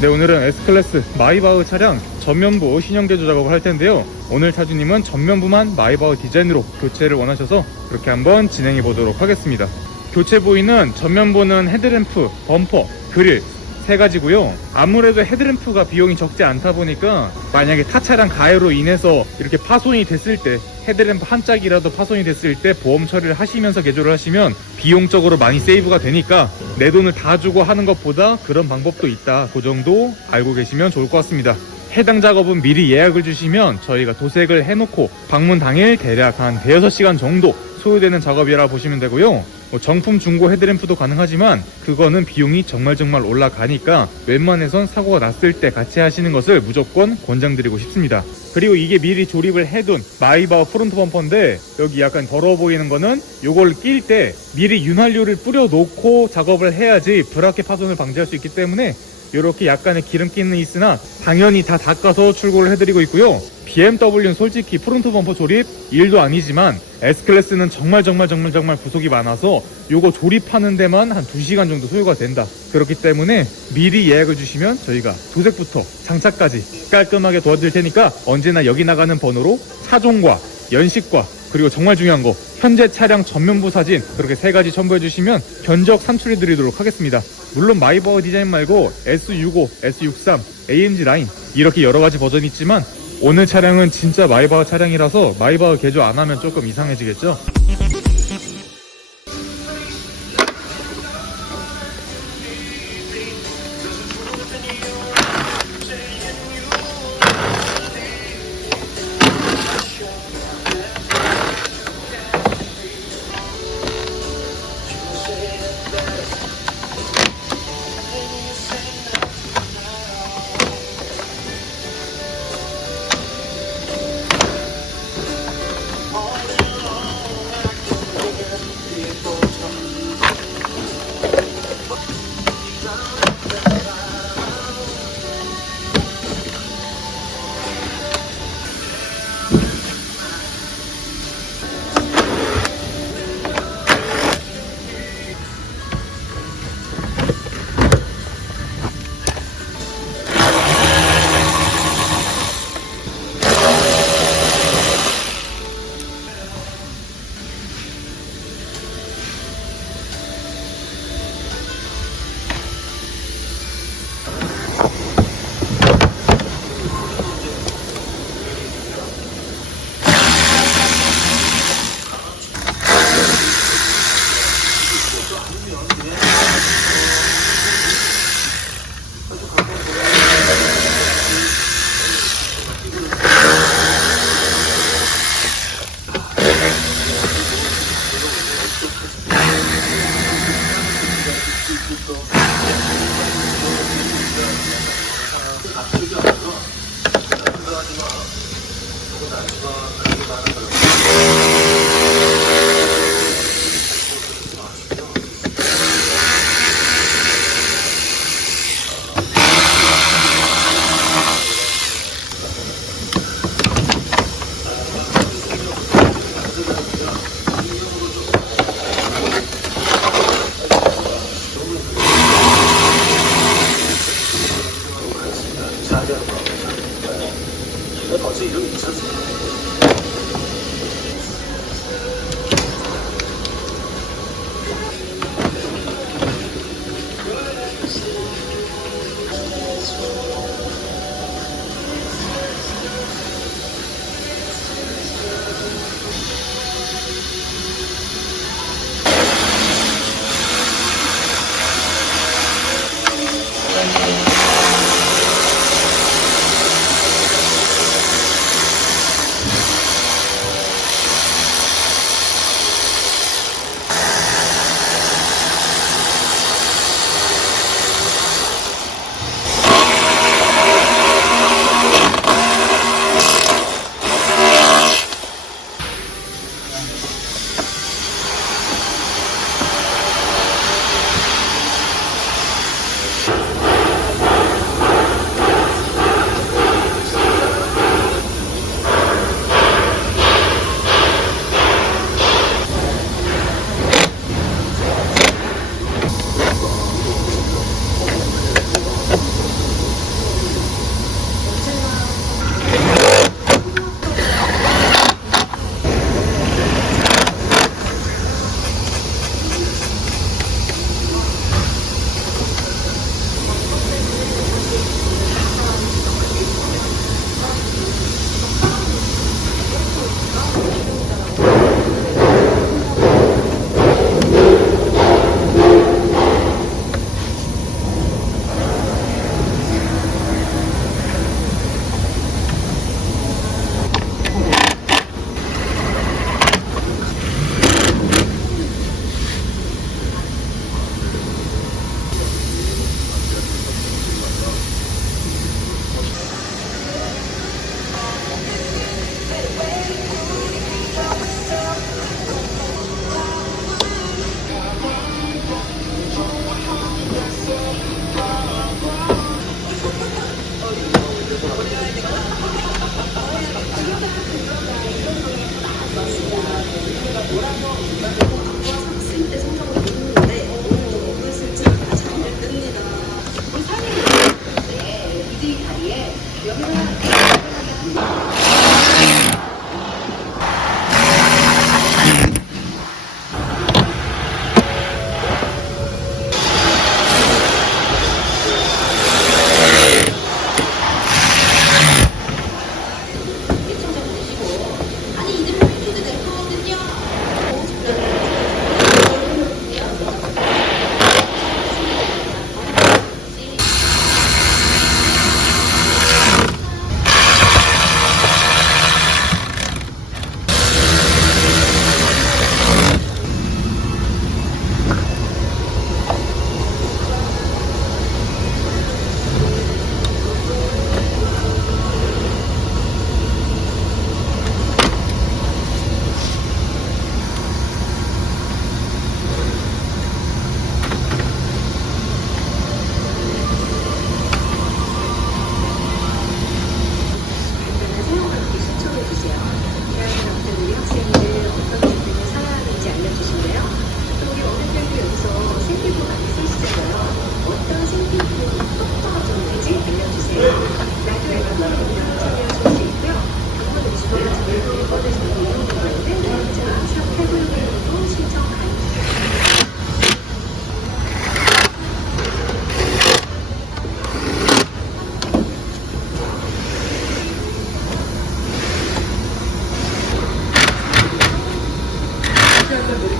네 오늘은 S클래스 마이바흐 차량 전면부 신형 개조 작업을 할 텐데요. 오늘 차주님은 전면부만 마이바흐 디자인으로 교체를 원하셔서 그렇게 한번 진행해 보도록 하겠습니다. 교체 부위는 전면부는 헤드램프, 범퍼, 그릴 세 가지고요. 아무래도 헤드램프가 비용이 적지 않다 보니까 만약에 타 차량 가해로 인해서 이렇게 파손이 됐을 때 헤드램프 한 짝이라도 파손이 됐을 때 보험 처리를 하시면서 개조를 하시면 비용적으로 많이 세이브가 되니까 내 돈을 다 주고 하는 것보다 그런 방법도 있다. 그 정도 알고 계시면 좋을 것 같습니다. 해당 작업은 미리 예약을 주시면 저희가 도색을 해놓고 방문 당일 대략 한 대여섯 시간 정도 소요되는 작업이라 보시면 되고요. 뭐 정품 중고 헤드램프도 가능하지만 그거는 비용이 정말 정말 올라가니까 웬만해선 사고가 났을 때 같이 하시는 것을 무조건 권장드리고 싶습니다. 그리고 이게 미리 조립을 해둔 마이바흐 프론트 범퍼인데 여기 약간 더러워 보이는 거는 요걸 낄 때 미리 윤활유를 뿌려 놓고 작업을 해야지 브라켓 파손을 방지할 수 있기 때문에 이렇게 약간의 기름기는 있으나 당연히 다 닦아서 출고를 해드리고 있고요. BMW는 솔직히 프론트 범퍼 조립 일도 아니지만 S클래스는 정말 정말 정말 정말 부속이 많아서 요거 조립하는 데만 한 2시간 정도 소요가 된다. 그렇기 때문에 미리 예약을 주시면 저희가 도색부터 장착까지 깔끔하게 도와드릴 테니까 언제나 여기 나가는 번호로 차종과 연식과 그리고 정말 중요한 거 현재 차량 전면부 사진 그렇게 세 가지 첨부해 주시면 견적 산출해 드리도록 하겠습니다. 물론 마이버어 디자인 말고 S65, S63, AMG 라인 이렇게 여러 가지 버전이 있지만 오늘 차량은 진짜 마이바흐 차량이라서 마이바흐 개조 안 하면 조금 이상해지겠죠?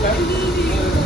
Thank you.